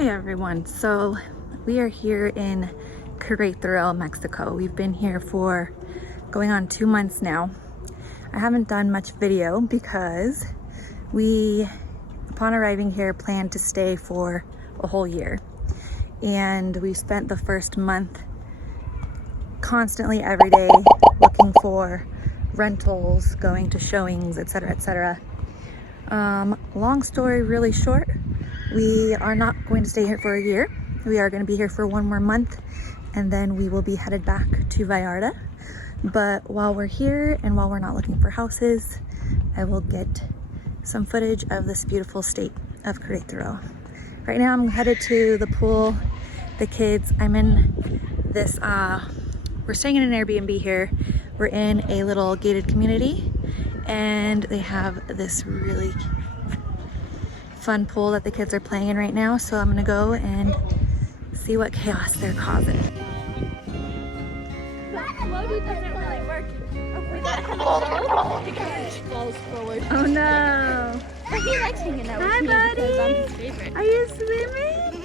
Hey everyone, so we are here in Queretaro, Mexico. We've been here for going on 2 months now. I haven't done much video because we, upon arriving here, planned to stay for a whole year. And we spent the first month constantly every day looking for rentals, going to showings, etc., etc. Long story really short, we are not going to stay here for a year. We are going to be here for 1 more month and then we will be headed back to Vallarta. But while we're here and while we're not looking for houses, I will get some footage of this beautiful state of Queretaro. Right now I'm headed to the pool. The kids, I'm in this, we're staying in an Airbnb here. We're in a little gated community and they have this really fun pool that the kids are playing in right now. So I'm gonna go and see what chaos they're causing. Oh no! But he likes hanging out with me because I'm his favorite. Are you swimming?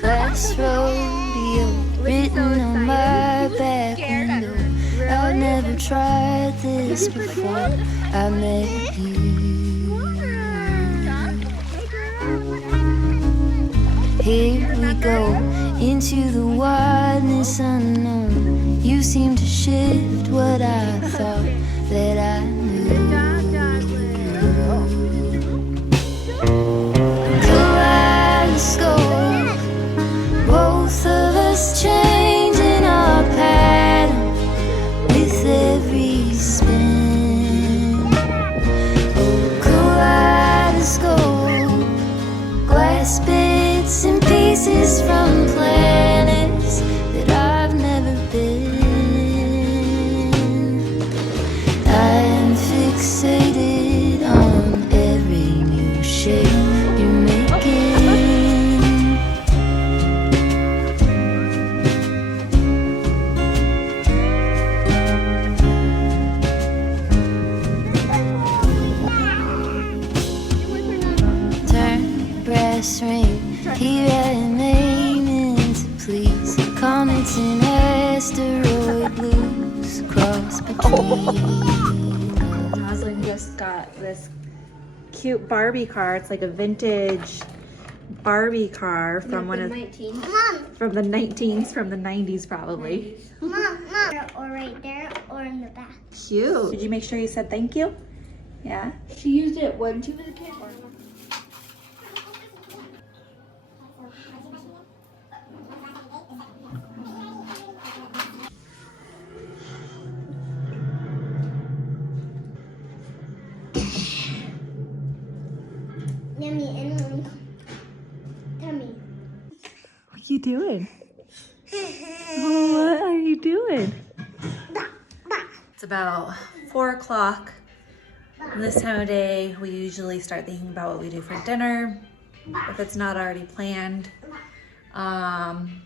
Last rodeo written on my back window. I've never tried this before. I met you. Here we go into the wildness unknown. You seem to shift what I thought that I knew. Kaleidoscope, both of us changing our pattern with every spin. Oh, kaleidoscope, glass bits and pieces from planets that I've never been. I am fixated on every new shape you're making. Turn brass ring, here I am aiming to please. Comets and asteroid blues cross between. Jocelyn just got this cute Barbie car. It's like a vintage Barbie car from one of from the 90s probably. Mom, or right there, or in the back. Cute. Did you make sure you said thank you? Yeah. She used it when she was a kid. Yummy and tummy. What are you doing? Oh, what are you doing? It's about 4 o'clock. This time of day, we usually start thinking about what we do for dinner, if it's not already planned.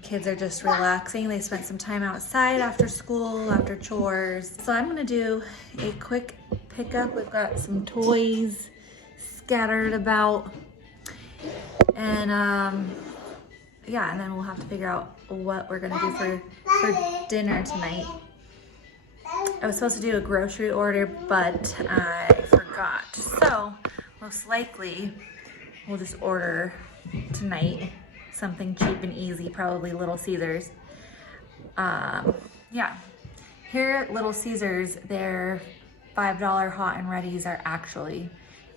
Kids are just relaxing. They spent some time outside after school, after chores. So I'm gonna do a quick pickup. We've got some toys scattered about. And yeah, and then we'll have to figure out what we're gonna do for dinner tonight. I was supposed to do a grocery order, but I forgot. So most likely we'll just order tonight something cheap and easy, probably Little Caesars. Yeah, here at Little Caesars, their $5 hot and readies are actually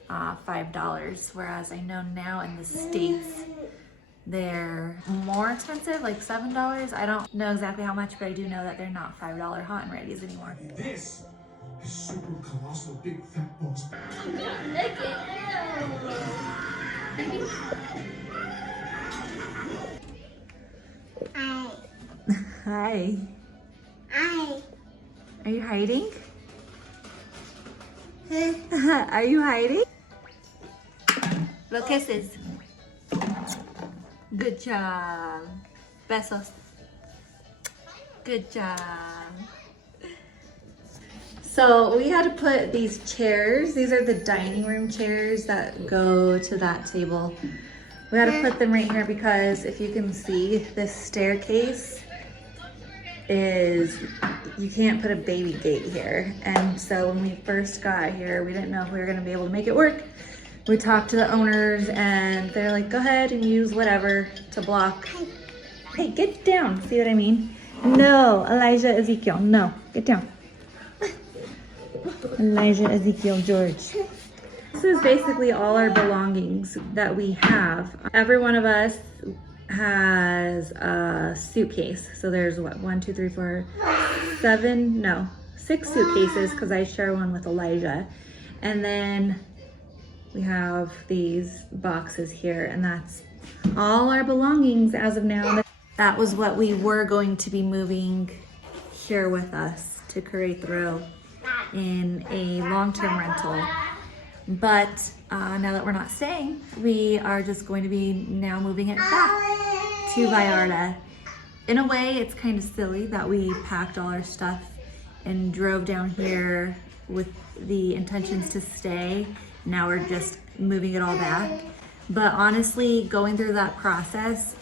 $5, whereas I know now in the States they're more expensive, like $7. I don't know exactly how much, but I do know that they're not $5 hot and readies anymore. This is super colossal big fat balls. Hi. Hi. Are you hiding? Are you hiding? Little kisses. Good job. Besos. Good job. So we had to put these chairs. These are the dining room chairs that go to that table We gotta put them right here because if you can see, this staircase is, you can't put a baby gate here. And so when we first got here, we didn't know if we were gonna be able to make it work. We talked to the owners and they're like, go ahead and use whatever to block. Hey, get down, see what I mean? No, Elijah, Ezekiel, no, get down. Elijah, Ezekiel, George. This is basically all our belongings that we have. Every one of us has a suitcase. So there's what, 6 suitcases because I share one with Elijah. And then we have these boxes here, and that's all our belongings as of now. That was what we were going to be moving here with us to Queretaro in a long-term rental. But now that we're not staying, we are just going to be now moving it back to Vallarta. In a way, it's kind of silly that we packed all our stuff and drove down here with the intentions to stay. Now we're just moving it all back. But honestly, going through that process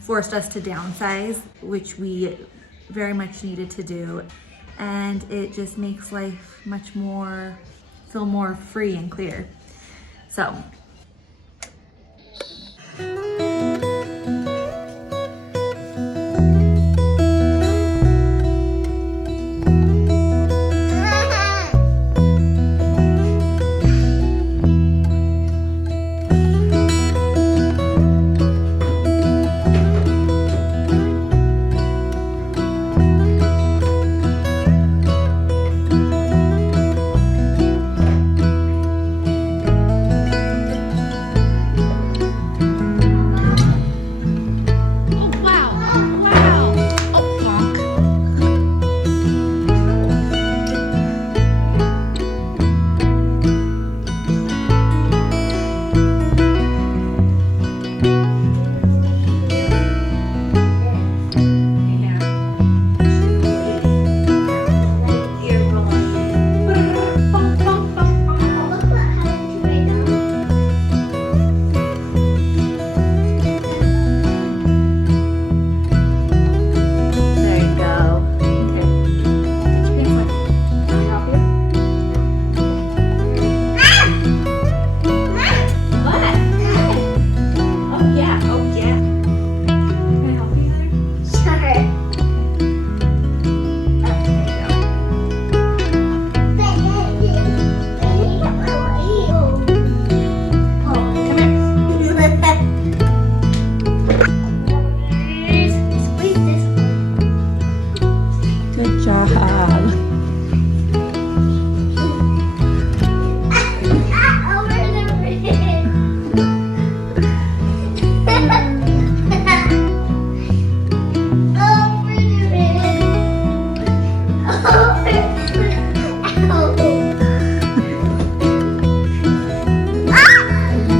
forced us to downsize, which we very much needed to do. And it just makes life much more, feel more free and clear. So.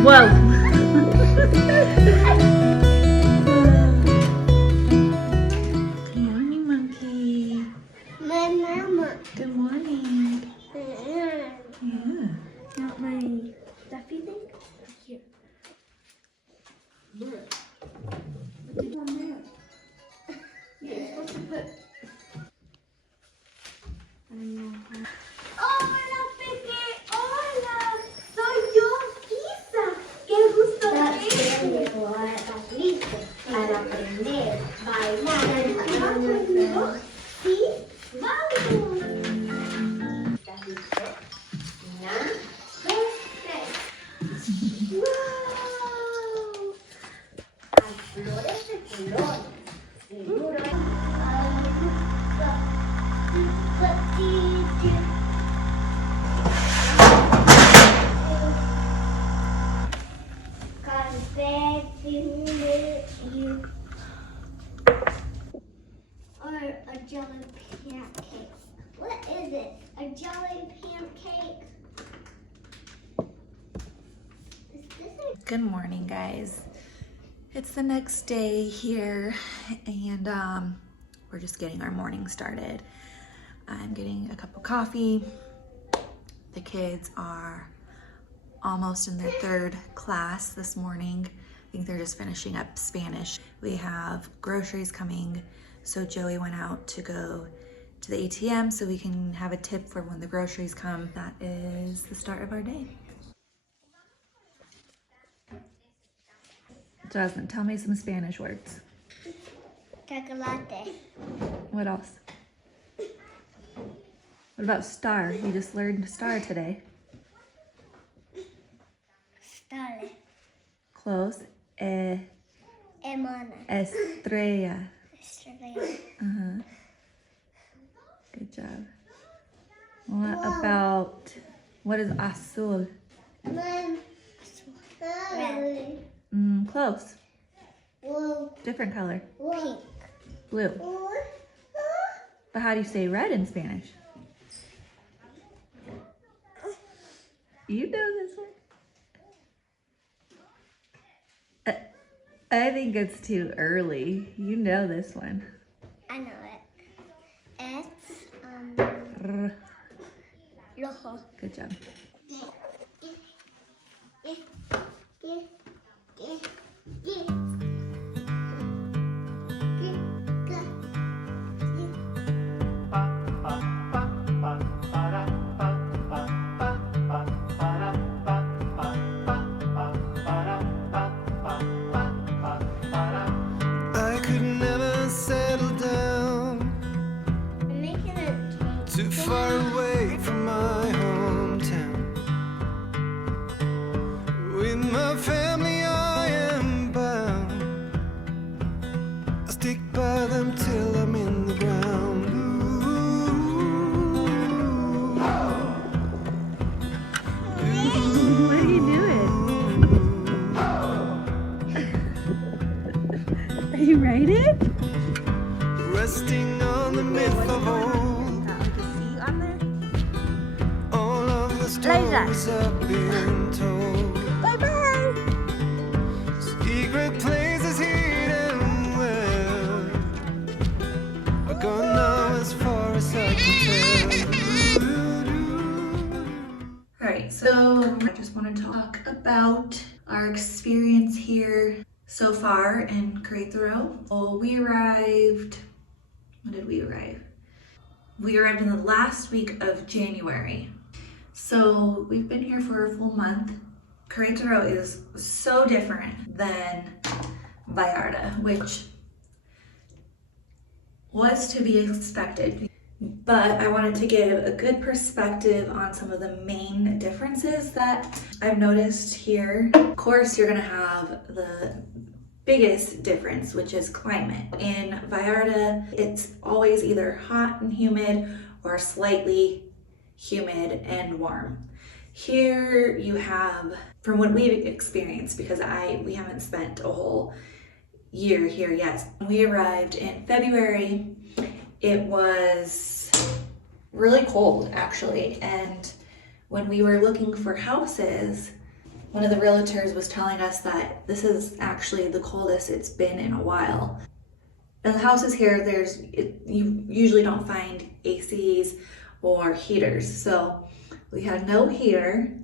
Whoa. Good morning, monkey. My mama. Good morning. Yeah. Yeah. Not my stuffy thing? Here. What did you want there? You're supposed to put... I don't know. Hola, Peque. Hola. Soy yo, Isa. Qué gusto verte. Estás listo para aprender a bailar. ¿Vas conmigo? Sí. Vamos. ¿Estás listo? 1, 2, 3. ¡Wow! Hay flores de color. Seguro. Or a jelly pancake. What is it? A jelly pancake? Is this a... Good morning, guys. It's the next day here, and we're just getting our morning started. I'm getting a cup of coffee. The kids are almost in their 3rd class this morning. I think they're just finishing up Spanish. We have groceries coming, so Joey went out to go to the ATM so we can have a tip for when the groceries come. That is the start of our day. Jasmine, tell me some Spanish words. Chocolate. What else? What about star? You just learned star today. Stare. Close. Emana. Estrella. Estrella. Good job. What about, what is azul? Red. Close. Different color. Pink. Blue. But how do you say red in Spanish? You know this one. I think it's too early. You know this one. I know it. It's rojo. Good job. I could never settle down I'm making it too far away from my hometown. With my family I am bound. I stick by them till I'm in the ground. What are you doing? Are you writing? Resting on the myth of old. All of the stories I've been told. Bye-bye. Secret places hidden well are gone now as far as I can tell. All right, so I just want to talk about our experience here so far in Queretaro. Well, we arrived, when did we arrive? We arrived in the last week of January. So we've been here for a full month. Queretaro is so different than Vallarta, which was to be expected. But I wanted to give a good perspective on some of the main differences that I've noticed here. Of course, you're gonna have the biggest difference, which is climate. In Vallarta, it's always either hot and humid or slightly humid and warm. Here you have, from what we've experienced, because we haven't spent a whole year here yet. When we arrived in February, it was really cold actually, and when we were looking for houses, one of the realtors was telling us that this is actually the coldest it's been in a while. And the houses here, you usually don't find ACs or heaters, so we had no heater,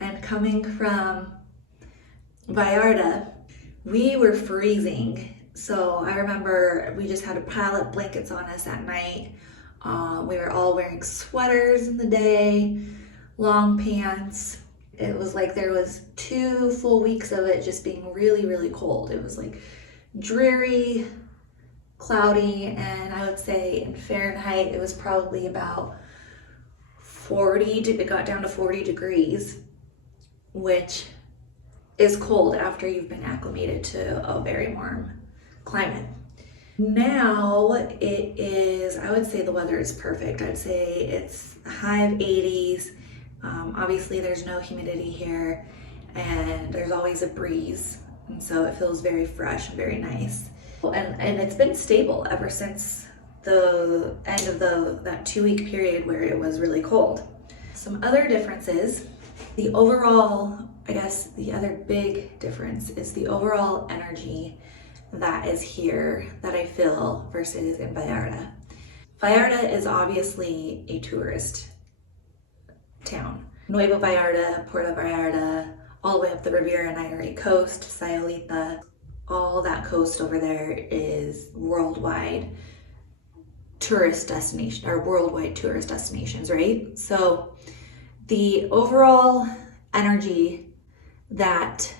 and coming from Vallarta, we were freezing. So I remember we just had to pile up blankets on us at night. We were all wearing sweaters in the day, long pants. It was like there was 2 full weeks of it just being really, really cold. It was like dreary, cloudy, and I would say in Fahrenheit, it was probably about 40, it got down to 40 degrees, which is cold after you've been acclimated to a very warm climate. Now it is, I would say the weather is perfect. I'd say it's high of 80s. Obviously there's no humidity here, and there's always a breeze, and so it feels very fresh and very nice. And it's been stable ever since the end of that 2-week period where it was really cold. Some other differences, the overall, I guess the other big difference is the overall energy that is here that I feel versus in Vallarta. Vallarta is obviously a tourist town. Nuevo Vallarta, Puerto Vallarta, all the way up the Riviera Nayarit coast, Skyla, all that coast over there is worldwide tourist destination, or worldwide tourist destinations, right? So the overall energy that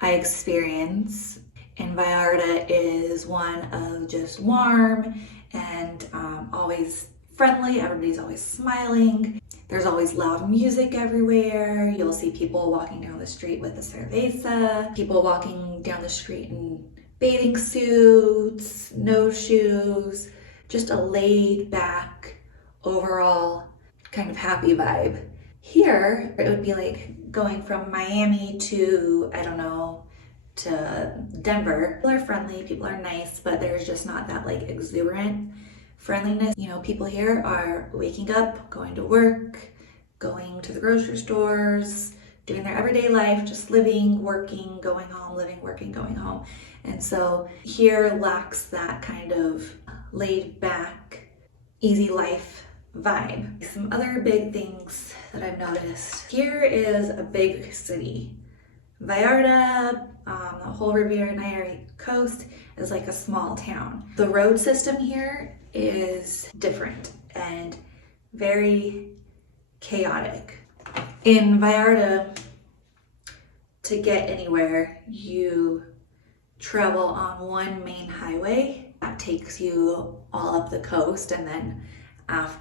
I experience in Vallarta is one of just warm and always friendly. Everybody's always smiling. There's always loud music everywhere. You'll see people walking down the street with a cerveza, people walking down the street in bathing suits, no shoes, just a laid back, overall kind of happy vibe. Here, it would be like going from Miami to, I don't know, to Denver. People are friendly, people are nice, but there's just not that like exuberant friendliness. You know, people here are waking up, going to work, going to the grocery stores, doing their everyday life, just living, working, going home, living, working, going home. And so here lacks that kind of laid back, easy life vibe. Some other big things that I've noticed. Here is a big city. Vallarta, the whole Riviera Nayarit coast is like a small town. The road system here is different and very chaotic. In Vallarta, to get anywhere, you travel on one main highway that takes you all up the coast, and then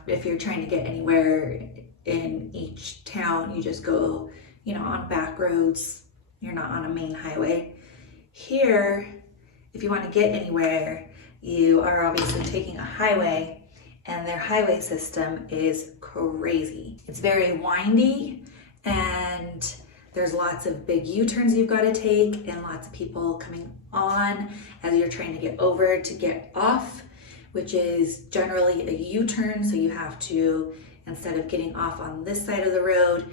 if you're trying to get anywhere in each town, you just go, you know, on back roads. You're not on a main highway. Here, if you want to get anywhere, you are obviously taking a highway, and their highway system is crazy. It's very windy, and there's lots of big U-turns you've got to take, and lots of people coming on as you're trying to get over to get off, which is generally a U-turn. So you have to, instead of getting off on this side of the road,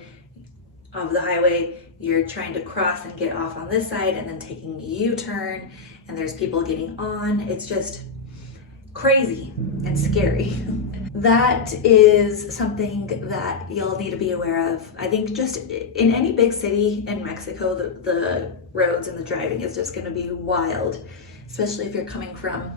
of the highway, you're trying to cross and get off on this side and then taking a U-turn, and there's people getting on. It's just crazy and scary. That is something that you'll need to be aware of. I think just in any big city in Mexico, the roads and the driving is just going to be wild, especially if you're coming from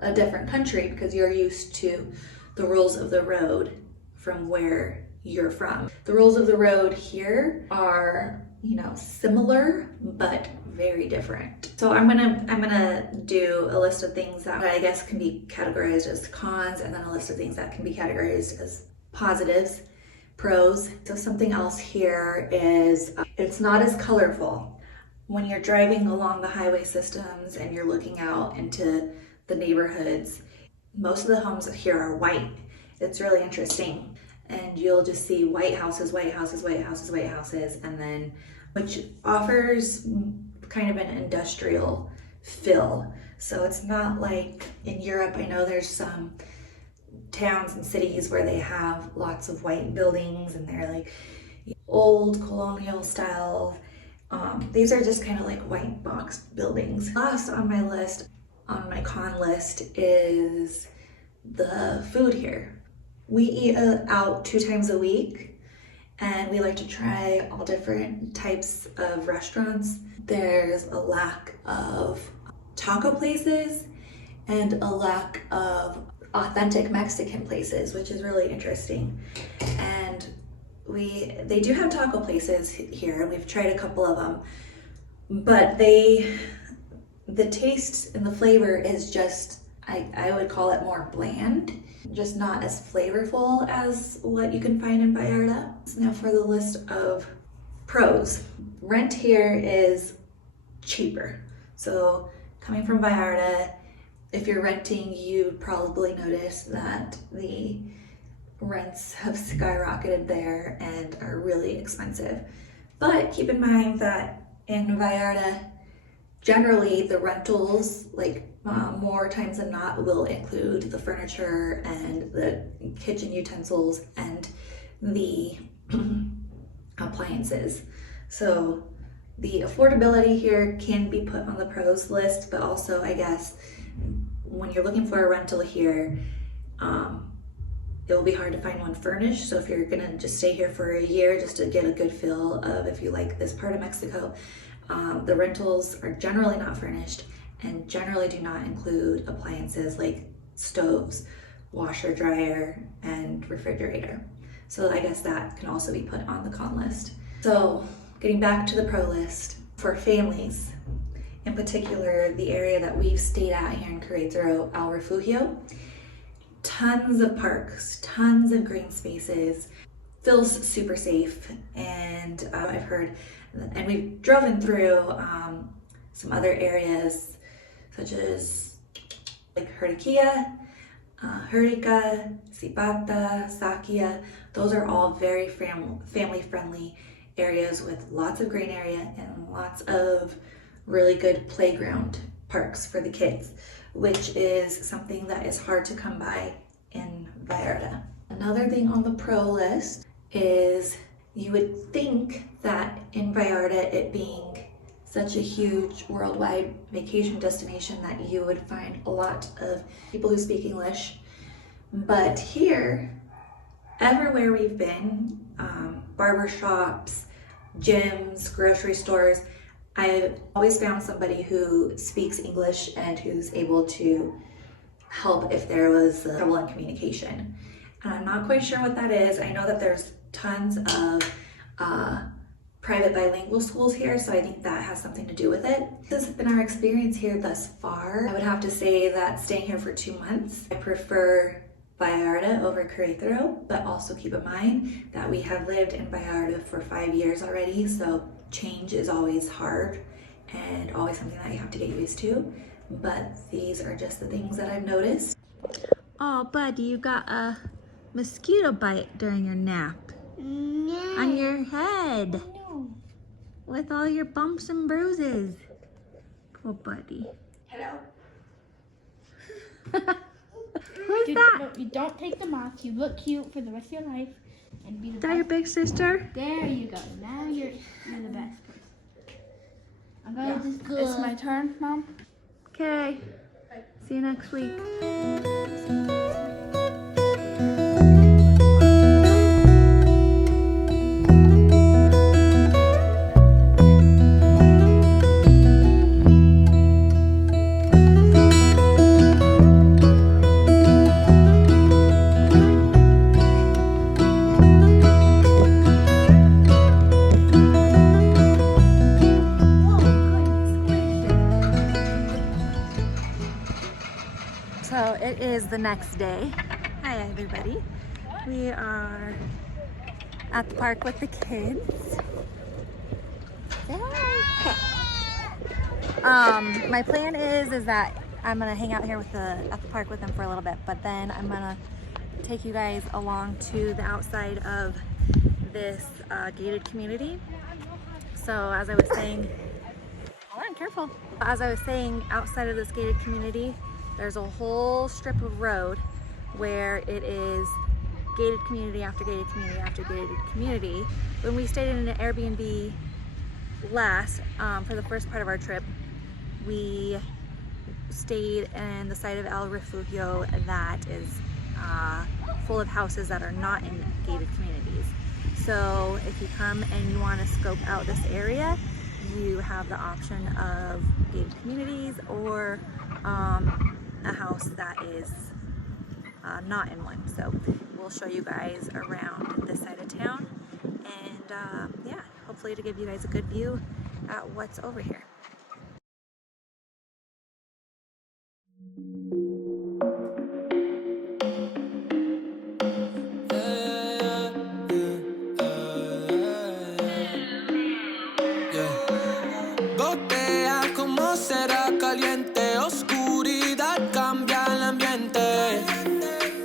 a different country, because you're used to the rules of the road from where you're from. The rules of the road here are, you know, similar but very different. So I'm gonna do a list of things that I guess can be categorized as cons, and then a list of things that can be categorized as positives, pros. So something else here is it's not as colorful. When you're driving along the highway systems and you're looking out into the neighborhoods, most of the homes here are white. It's really interesting. And you'll just see white houses, white houses, white houses, white houses, and then, which offers kind of an industrial feel. So it's not like in Europe. I know there's some towns and cities where they have lots of white buildings and they're like old colonial style. These are just kind of like white box buildings. Last on my list, on my con list, is the food here. We eat out 2 times a week, and we like to try all different types of restaurants. There's a lack of taco places and a lack of authentic Mexican places, which is really interesting. And they do have taco places here, and we've tried a couple of them, but the taste and the flavor is just, I would call it more bland, just not as flavorful as what you can find in Vallarta. So now for the list of pros. Rent here is cheaper. So coming from Vallarta, if you're renting, you'd probably notice that the rents have skyrocketed there and are really expensive. But keep in mind that in Vallarta, generally the rentals, like more times than not, will include the furniture and the kitchen utensils and the appliances. So the affordability here can be put on the pros list, but also I guess when you're looking for a rental here, it will be hard to find one furnished. So if you're gonna just stay here for a year just to get a good feel of if you like this part of Mexico, the rentals are generally not furnished and generally do not include appliances like stoves, washer, dryer, and refrigerator. So I guess that can also be put on the con list. So getting back to the pro list, for families, in particular, the area that we've stayed at here in Queretaro, El Refugio, tons of parks, tons of green spaces, feels super safe. And I've heard, and we've driven through some other areas such as like Herrikia, Hurrika, Zipata, Sakia. Those are all very family friendly areas with lots of green area and lots of really good playground parks for the kids, which is something that is hard to come by in Vallarta. Another thing on the pro list is you would think that in Vallarta, it being such a huge worldwide vacation destination, that you would find a lot of people who speak English. But here, everywhere we've been, barber shops, gyms, grocery stores, I've always found somebody who speaks English and who's able to help if there was trouble in communication. And I'm not quite sure what that is. I know that there's tons of private bilingual schools here, so I think that has something to do with it. This has been our experience here thus far. I would have to say that staying here for 2 months, I prefer Vallarta over Queretaro, but also keep in mind that we have lived in Vallarta for 5 years already, so change is always hard and always something that you have to get used to. But these are just the things that I've noticed. Oh, buddy, you got a mosquito bite during your nap. No. On your head. No. With all your bumps and bruises. Poor buddy. Hello. Who's that? No, you don't take them off. You look cute for the rest of your life. And be the Is that your best. big sister? There you go. Now you're the best person. I'm gonna just go. It's my turn, Mom. Okay. See you next week. So it is the next day. Hi everybody. We are at the park with the kids. Say hi. My plan is that I'm gonna hang out here at the park with them for a little bit, but then I'm gonna take you guys along to the outside of this gated community. So as I was saying, hold on, careful. As I was saying, outside of this gated community, there's a whole strip of road where it is gated community after gated community after gated community. When we stayed in an Airbnb last, for the first part of our trip, we stayed in the site of El Refugio that is full of houses that are not in gated communities. So if you come and you want to scope out this area, you have the option of gated communities or a house that is not in one. So we'll show you guys around this side of town, and yeah, hopefully to give you guys a good view at what's over here. Gotea como será caliente, oscuridad cambia el ambiente.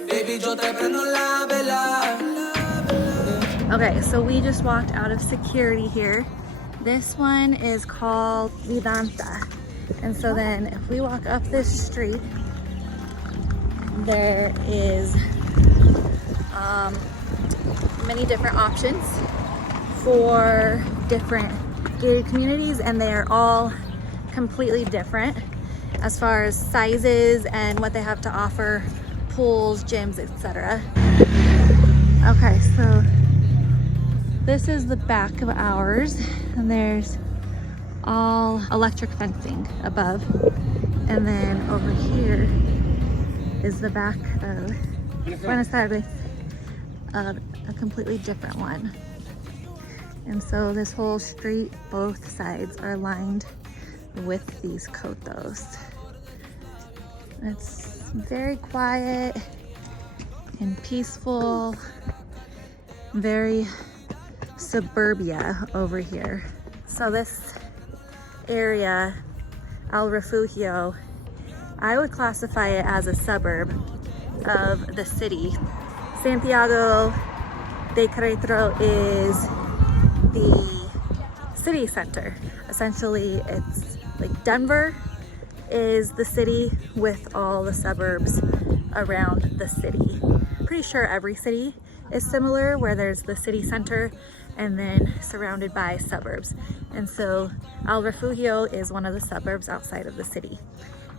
Baby, yo te prendo la vela. Okay, so we just walked out of security here. This one is called Vidanta. And so then if we walk up this street, there is many different options for different gated communities, and they are all completely different as far as sizes and what they have to offer pools, gyms, etc. Okay, so this is the back of ours, and there's all electric fencing above. And then over here is the back of Buenos Aires, of a completely different one. And so this whole street, both sides are lined with these cotos. It's very quiet and peaceful, very suburbia over here. So this area, El Refugio, I would classify it as a suburb of the city. Santiago de Queretaro is the city center. Essentially, it's like Denver is the city with all the suburbs around the city. Pretty sure every city is similar, where there's the city center and then surrounded by suburbs. And so El Refugio is one of the suburbs outside of the city.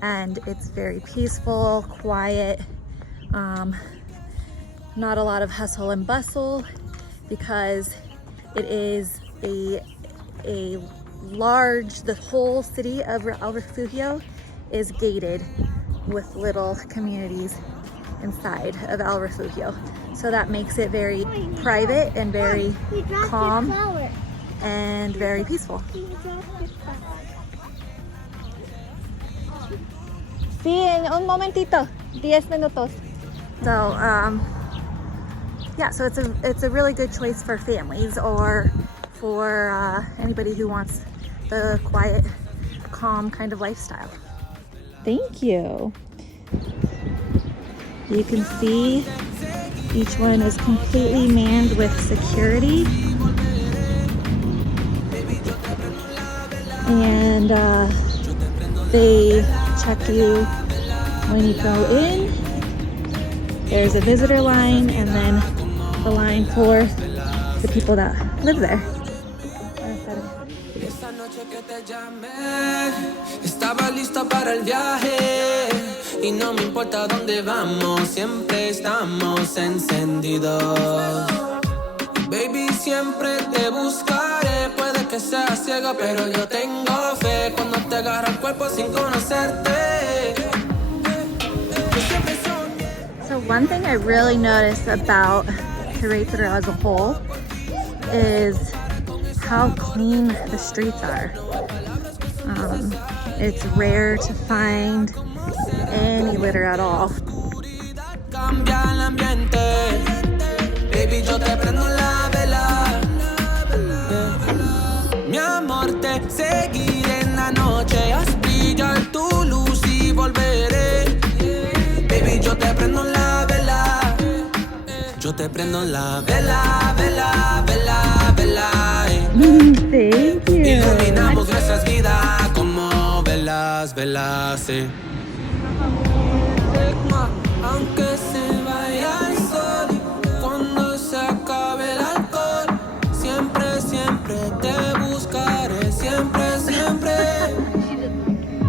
And it's very peaceful, quiet, not a lot of hustle and bustle, because it is a large, the whole city of El Refugio is gated with little communities inside of El Refugio. So that makes it very private and very calm and very peaceful. Sí, en un momentito, 10 minutos. So, yeah, so it's a really good choice for families or for anybody who wants the quiet, calm kind of lifestyle. Thank you. You can see each one is completely manned with security. And they check you when you go in. There's a visitor line and then the line for the people that live there. Estaba lista para el viaje y no me importa dónde vamos, siempre estamos encendidos. Baby, siempre te buscaré, puede que sea ciega, pero yo tengo fe cuando te agarra el cuerpo sin conocerte. So one thing I really noticed about Querétaro as a whole is how clean the streets are. It's rare to find any litter at all. Baby, yo te prendo la vela. Mi amor, te seguiré en la noche, haz brillar tu luz y volveré. Baby, yo te prendo la vela. Yo te prendo la vela, vela, vela, vela. Thank you. Iluminamos nuestras vidas como velas, velas, sí. Aunque se vaya el sol, cuando se acabe el alcohol, siempre, siempre te buscaré, siempre, siempre.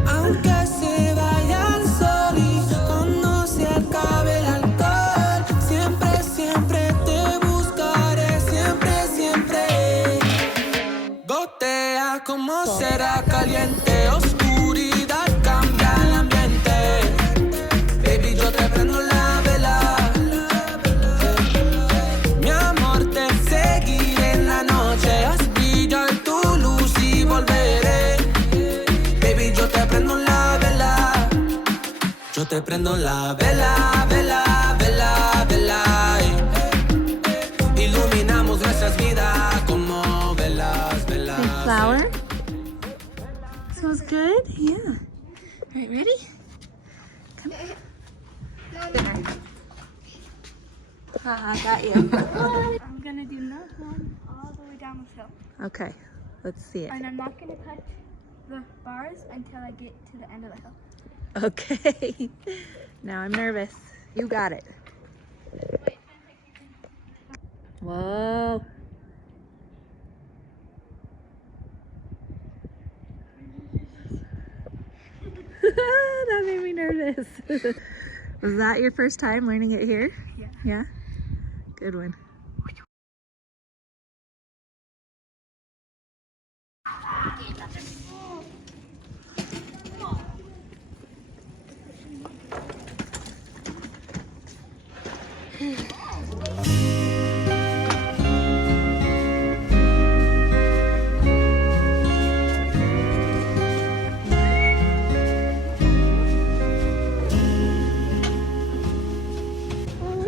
Aunque se vaya el sol y cuando se acabe el alcohol, siempre, siempre te buscaré, siempre, siempre. Gotea como será caliente, oscuridad cambia el ambiente. Baby, yo te prendo la vela. Mi amor, te seguiré en la noche, haz brillar tu luz y volveré. Baby, yo te prendo la vela. Yo te prendo la vela, vela, vela, vela. Iluminamos nuestras vidas como velas, velas. Big flower. Smells good? Yeah. All right, ready? Come on. I got you. I'm gonna do nose one all the way down this hill. Okay, let's see it. And I'm not gonna touch the bars until I get to the end of the hill. Okay. Now I'm nervous. You got it. Whoa. That made me nervous. Was that your first time learning it here? Yeah. Yeah? Good one.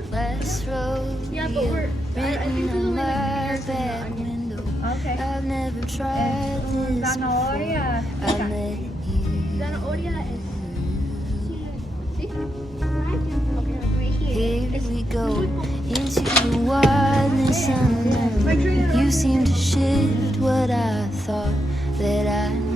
Last road Yeah, but we're. I think written this is on only my like back window. Okay. I've never tried this before. Zanahoria. I met you. Zanahoria is. See? Okay, like right here. Here we go into the wildness unknown. You seem to shift what I thought that I